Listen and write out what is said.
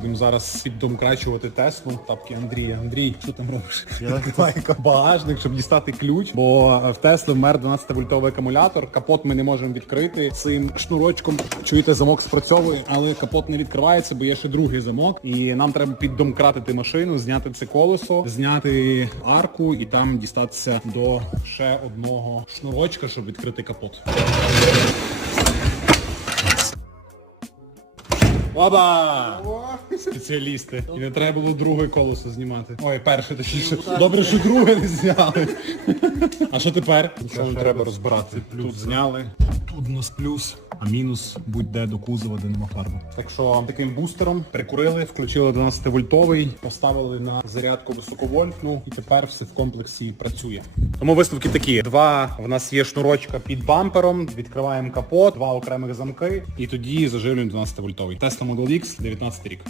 Будемо зараз піддомкрачувати Теслу. Тапки Андрія. Андрій, що там робиш? Я відкриваю багажник, щоб дістати ключ. Бо в Тесли вмер 12 вольтовий акумулятор. Капот ми не можемо відкрити цим шнурочком. Чуєте, замок спрацьовує, але капот не відкривається, бо є ще другий замок. І нам треба піддомкратити машину, зняти це колесо, зняти арку і там дістатися до ще одного шнурочка, щоб відкрити капот. Оба! Спеціалісти. І не треба було друге колесо знімати. Ой, перше точніше. Добре, що друге не зняли. А що тепер? Що нам треба розбирати? Тут зняли. Тут у нас плюс, а мінус будь-де до кузова, де нема фарби. Так що таким бустером прикурили, включили 12 вольтовий, поставили на зарядку високовольтну і тепер все в комплексі працює. Тому виставки такі. Два в нас є шнурочка під бампером, відкриваємо капот, два окремих замки і тоді заживлюємо 12 вольтовий. Tesla Model X, 19 рік.